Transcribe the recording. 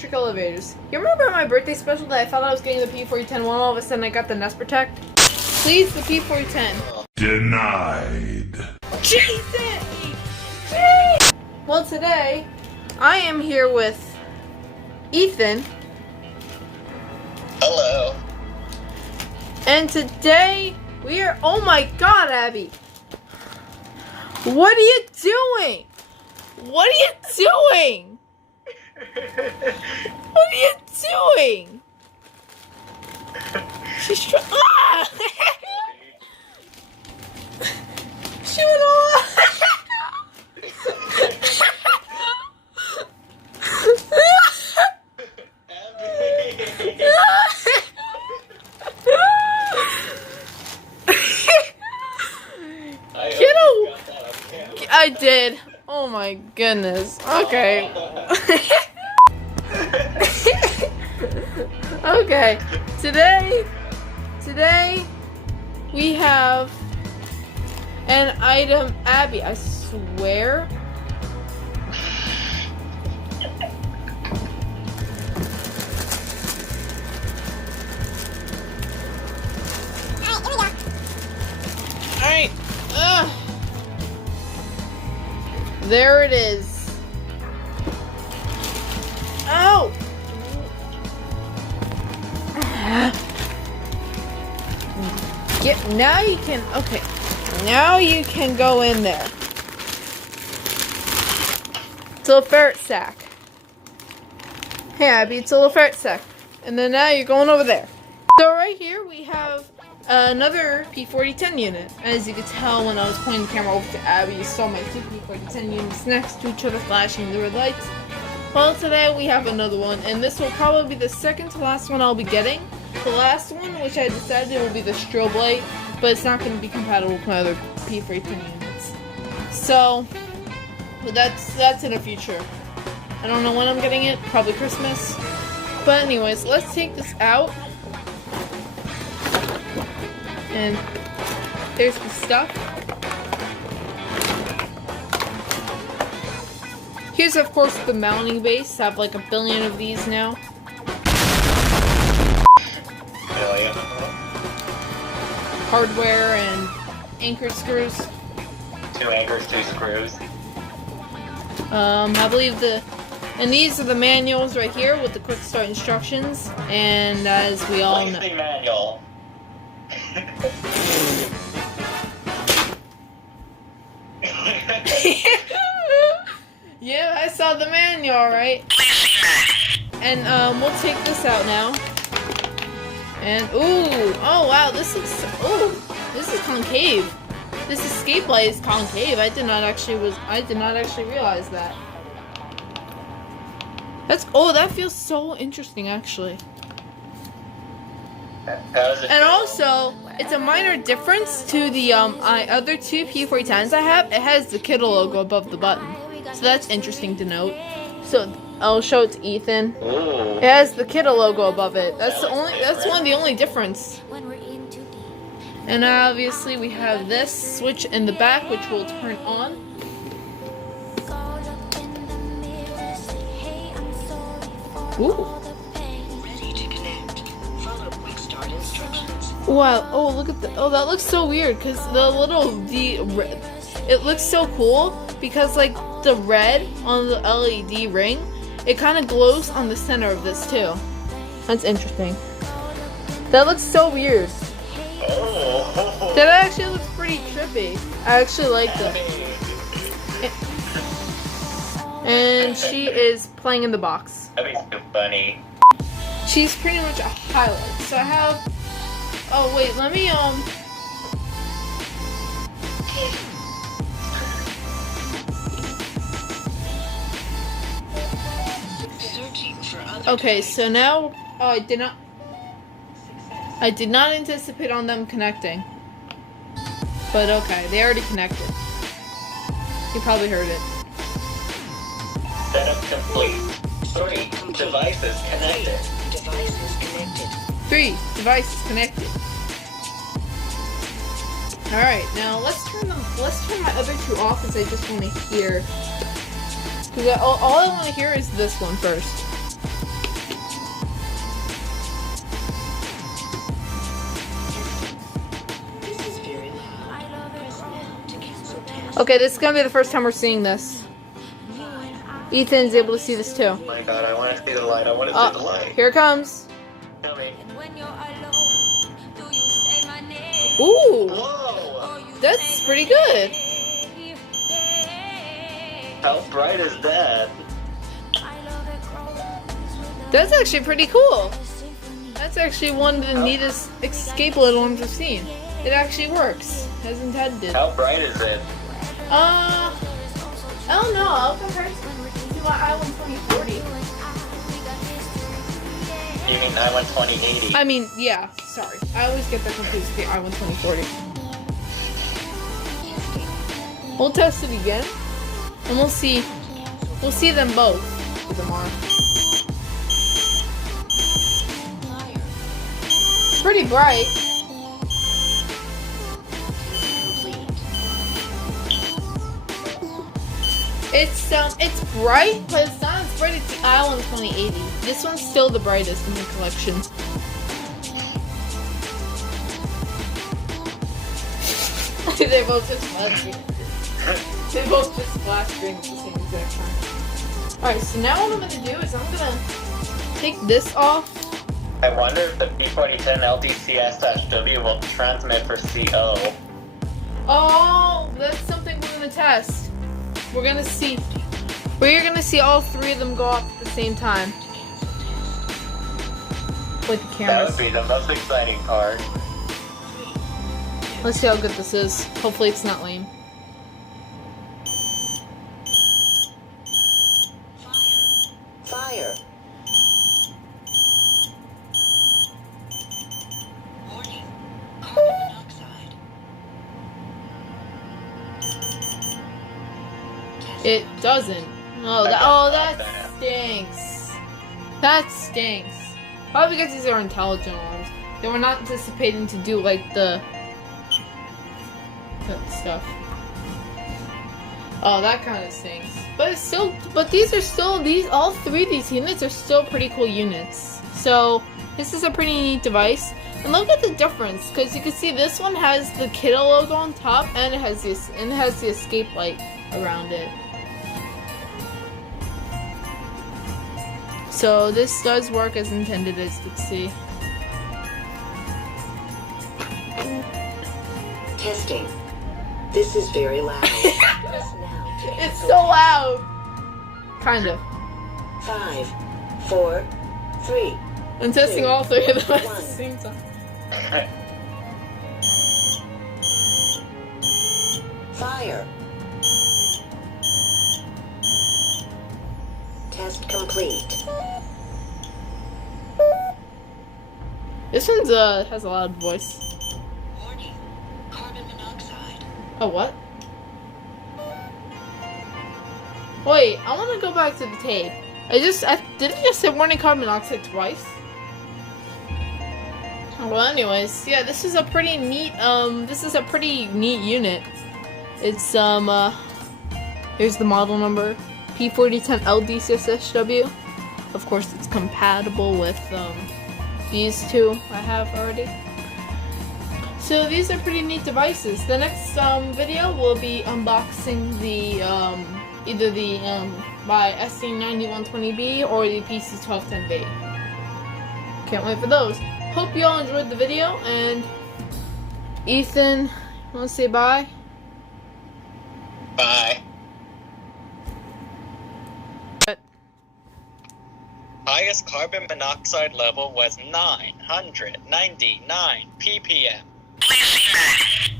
electric elevators. You remember my birthday special that I thought I was getting the P4010 one, all of a sudden I got the Nest Protect? Please, the P4010. Denied. Jason! Well, today, I am here with Ethan. Hello. And today, we are... Oh my god, Abby! What are you doing? What are you doing? What are you doing? She's trying. Ah! She went all. Kidde! I did. Oh my goodness. Okay. Okay. Today we have an item. Abby, I swear. Alright. There it is. Oh! Now you can, okay. Now you can go in there. It's a little ferret sack. Hey Abby, it's a little ferret sack. And then now you're going over there. So right here we have another P4010 unit. As you could tell when I was pointing the camera over to Abby, you saw my two P4010 units next to each other flashing the red lights. Well, today we have another one, and this will probably be the second to last one I'll be getting. The last one, which I decided will be the strobe light, but it's not going to be compatible with my other P4010 units. So, that's in the future. I don't know when I'm getting it, probably Christmas. But anyways, let's take this out. And there's the stuff. Here's of course the mounting base. I have like a billion of these now. Hardware and anchor screws. 2 anchors, 2 screws. I believe and these are the manuals right here with the quick start instructions. And as we all know, manual. Yeah, I saw the manual, right? And we'll take this out now. And ooh, oh wow, this is concave. This escape light is concave. I did not actually realize that. That feels so interesting actually. And also, it's a minor difference to the other two P4010s I have. It has the Kidde logo above the button, so that's interesting to note. So I'll show it to Ethan. Ooh. It has the Kidde logo above it. That's one of the only difference. And obviously we have this switch in the back, which will turn on. Ooh. Wow, oh look at that looks so weird because it looks so cool because like the red on the LED ring, it kind of glows on the center of this too. That's interesting. That looks so weird. Oh. That actually looks pretty trippy. I actually like that. And she is playing in the box. That'd be so funny. She's pretty much a highlight. So I have... Oh wait, let me Okay, so now I did not anticipate on them connecting. But okay, they already connected. You probably heard it. Setup complete. 3 devices connected. 3 devices connected. Alright, now let's turn my other two off because I just want to hear. Because all I want to hear is this one first. Okay, this is gonna be the first time we're seeing this. Ethan's able to see this too. Oh my god, I want to see the light. I want to see the light. Here it comes. Tell me. Ooh, Whoa! that's pretty good. How bright is that? That's actually pretty cool. That's actually one of the neatest escape ones I've seen. It actually works as intended. How bright is it? I don't know. I'll compare it to my iWin 2040. You mean I went 2080? I mean, yeah. Sorry, I always get that confused with the iWin 2040. We'll test it again, and we'll see. We'll see them both tomorrow. It's pretty bright. It's bright, but it's not as bright as the iWin 2080. This one's still the brightest in the collection. They both just flash screen. They both just flash screen at the same exact time. Alright, so now what I'm gonna do is I'm gonna take this off. I wonder if the P4010LDCS-W will transmit for CO. Oh, that's something we're gonna test. We're gonna see. We're gonna see all three of them go off at the same time. With the That cameras. would be the most exciting part. Let's see how good this is. Hopefully it's not lame. Fire. Warning. Carbon monoxide. It doesn't. Oh, that stinks. That stinks. Probably because these are intelligent ones. They were not anticipating to do like the stuff. Oh, that kind of stinks. But it's still. But these are still all three of these units are still pretty cool units. So this is a pretty neat device. And look at the difference, because you can see this one has the Kidde logo on top, and it has the escape light around it. So this does work as intended, as you can see. Testing. This is very loud. Press now to It's cancel. so loud. Kind of. 5, 4, 3. I'm testing all three of them at the same time. Fire. Test complete. This one's has a loud voice. Warning. Carbon monoxide. Oh, what? Wait, I want to go back to the tape. Did it just say warning carbon monoxide twice? Well, anyways, yeah, this is a pretty neat unit. It's here's the model number, P4010LDCS-W. Of course, it's compatible with these two I have already. So these are pretty neat devices. The next video will be unboxing the either the my SC9120B or the PC1210B. Can't wait for those. Hope you all enjoyed the video, and Ethan, want to say bye? Bye. Highest carbon monoxide level was 999 ppm.